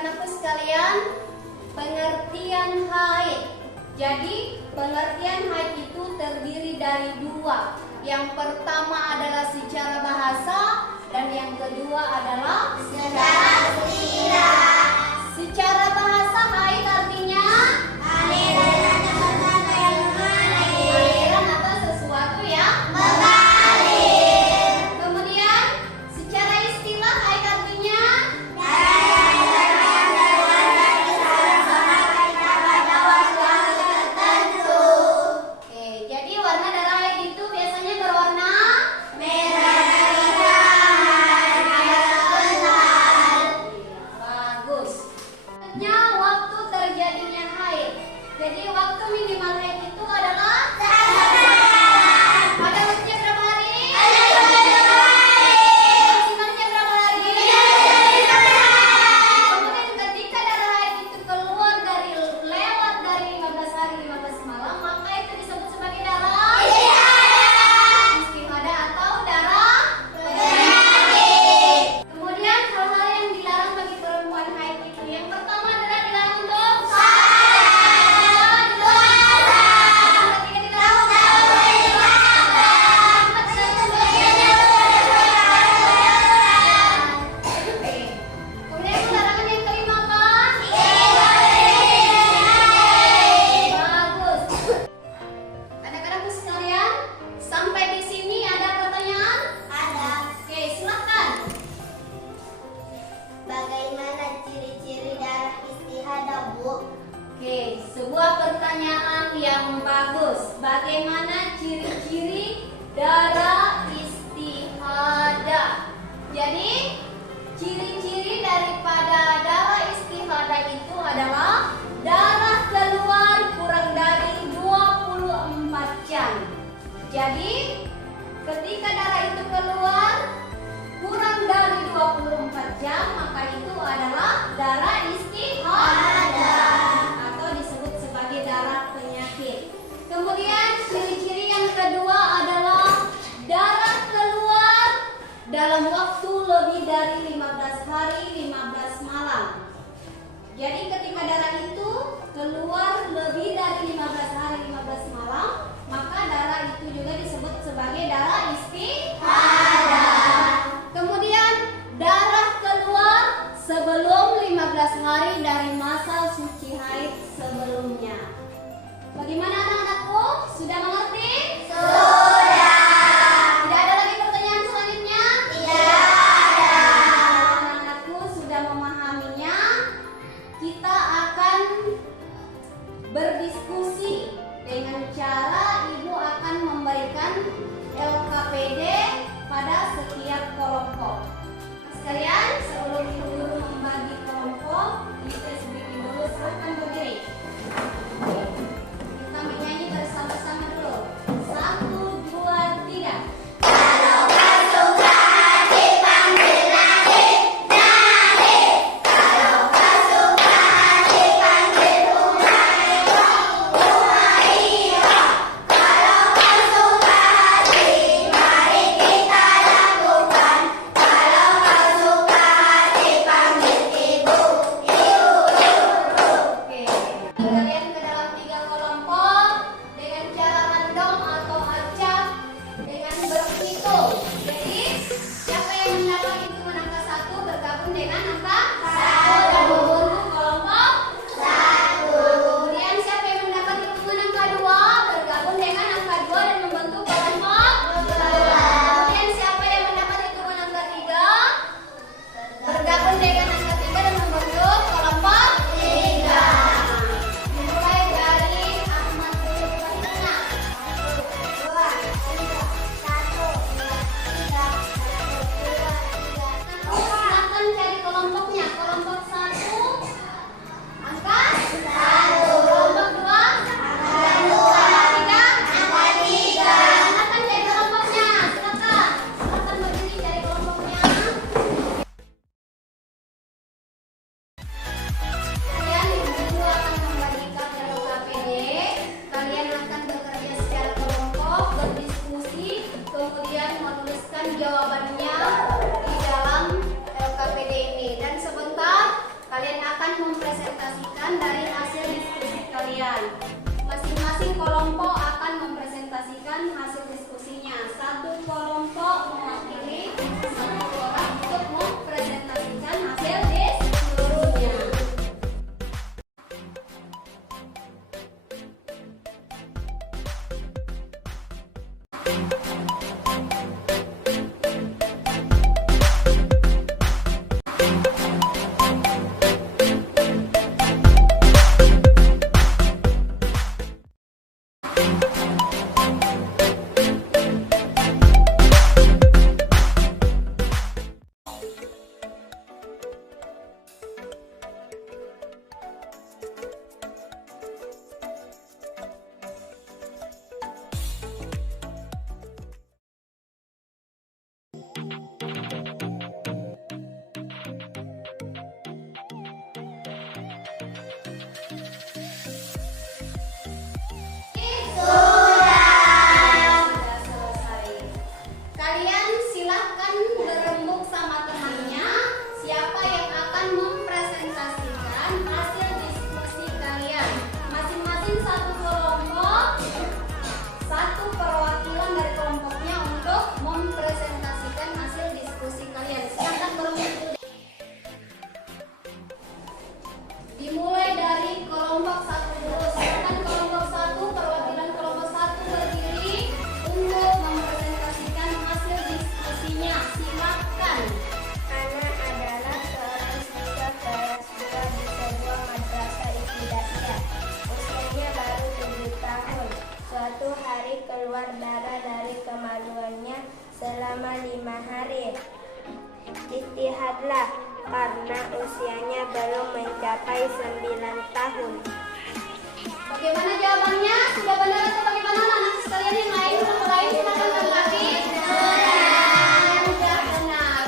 anak-anakku sekalian, pengertian haid. Jadi pengertian haid itu terdiri dari dua. Yang pertama adalah secara bahasa dan yang kedua adalah secara istilah. Secara bahasa haid artinya aliran atau sesuatu yang mengalir. Kemudian secara istilah haid artinya jadi warna darah haid itu biasanya berwarna merah. Bagus. Selanjutnya waktu terjadinya haid. Jadi waktu minimal haid itu adalah pada usia berapa hari? Maksimalnya berapa hari? Kemudian ketika darah haid itu keluar lewat dari 15 hari 15 malam, maka itu disebut sebagai darah istihadah atau darah penyakit. Kemudian hal-hal yang dilarang bagi perempuan haid itu, yang pertama adalah dilarang untuk kemudian larangan yang kelima apa? Bagus. Anak-anakku sekalian, sampai di sini ada pertanyaan? Ada. Oke, silakan. Bagaimana ciri-ciri darah istihadah, Bu? Oke, sebuah pertanyaan yang bagus. Bagaimana ciri-ciri darah istihadah? Jadi, ciri-ciri daripada darah istihadah itu adalah darah keluar kurang dari 24 jam. Jadi, ketika darah itu keluar kurang dari 24 jam, maka itu adalah darah istihadah atau disebut sebagai darah penyakit. Kemudian ciri-ciri yang kedua adalah darah keluar dalam waktu lebih dari 15 hari 15 malam. Jadi ketika darah itu keluar lebih dari 15 hari 15 malam, maka darah itu juga disebut sebagai darah istihadah. Kemudian darah keluar sebelum 15 hari dari masa suci haid sebelumnya. Bagaimana anak-anakku? Sudah mengerti? Sudah. Tidak ada lagi pertanyaan selanjutnya? Tidak ada. Anak-anakku sudah memahaminya. Kita akan berdiskusi dengan cara ibu akan memberikan LKPD pada setiap kelompok. Sekalian, sebelum ibu guru membagi kelompok, kita sedikit dulu silakan berdiri. Kita menyanyi bersama-sama dulu. 1, 2, 3. Kalau kau suka hati panggil Nabi, Nabi. Kalau kau suka hati panggil Umairah, Umairah. Kalau kau suka hati, mari kita lakukan. Kalau kau suka hati panggil ibu, ibu. Oke. Kalian ke dalam 3 kelompok dengan cara random atau acak dengan berhitung. Jadi, siapa yang mendapat hitungan angka 1 bergabung dengan angka 1 dan membentuk kelompok 1. Kemudian siapa yang mendapat hitungan angka 2 bergabung dengan angka 2 dan membentuk kelompok 2. Kemudian siapa yang mendapat hitungan angka 3 bergabung dengan angka 3 dan membentuk kelompok 3. Dimulai dari Ahmad dulu di tengah. 1, 2, 3, 1, 2, 3, 1, 2, 3. Silakan cari kelompoknya. Kelompok 1 angka 1. kelompok 2 Angka 2. 3. Angka 3. Silakan cari kelompoknya. Silakan berdiri cari kelompoknya. Kalian ibu akan membagikan LKPD. Kalian akan bekerja secara kelompok, berdiskusi, kemudian menuliskan jawabannya di dalam LKPD ini. Dan sebentar kalian akan mempresentasikan dari hasil diskusi kalian. Masing-masing kelompok akan mempresentasikan hasil diskusinya. Satu kelompok mewakili satu orang untuk mempresentasikan hasil diskusinya. Sudah selesai. Kalian silahkan berembuk sama temannya siapa yang akan mempresentasikan hasil diskusi kalian. Masing-masing satu kelompok, satu perwakilan dari kelompoknya untuk mempresentasikan hasil diskusi kalian. Silahkan berembuk dulu. Dimulai dari kelompok satu dulu. Silakan kelompok satu, perwakilan kelompok satu berdiri untuk mempresentasikan hasil diskusinya. Silakan. Ana adalah seorang siswa kelas 2 di sebuah madrasah ibtidaiyah. Usianya baru 7 tahun. Suatu hari keluar darah dari kemaluannya selama 5 hari. Ijtihadlah karena usianya belum mencapai 9 tahun. Bagaimana jawabannya? Sudah benar atau bagaimana anak sekalian yang lain? Silakan tanggapi. Sudah benar.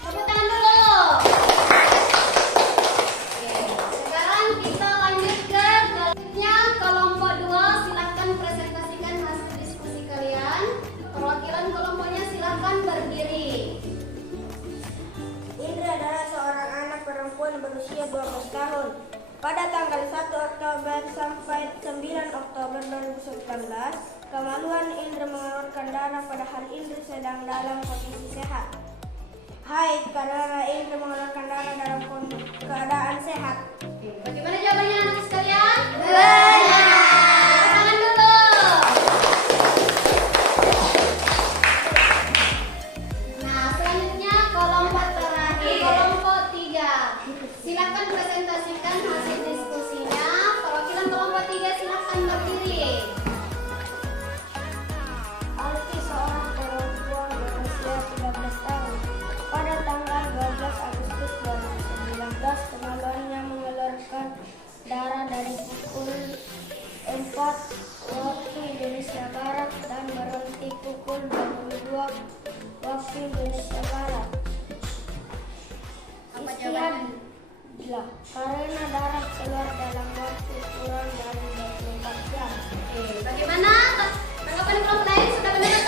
Tepuk tangan dulu. Oke, sekarang kita lanjut ke selanjutnya kelompok 2. Silakan presentasikan hasil diskusi kalian. Perwakilan kelompoknya silakan berdiri. Indra adalah seorang anak perempuan berusia 12 tahun. Pada tanggal 1 Oktober sampai 9 Oktober 2019, kemaluan Indra mengeluarkan darah padahal Indra sedang dalam kondisi sehat. Hai, karena Indra mengeluarkan darah dalam keadaan sehat. Bagaimana jawabannya anak sekalian? Benar. Tangan dulu. Nah, selanjutnya kelompok terakhir, kelompok 3. Silakan presentasikan hasil diskusinya. Perwakilan kelompok 3 silakan berdiri. Alfi seorang perempuan berusia 13 tahun. Pada tanggal 12 Agustus 2019, kemaluannya mengeluarkan darah dari pukul 4 waktu Indonesia Barat dan berhenti pukul 22 waktu Indonesia Barat. Apa jawabannya? Ijtihadlah karena darah keluar dalam waktu kurang dari 24 jam. Oke, bagaimana tanggapan kelompok lain? Sudah benar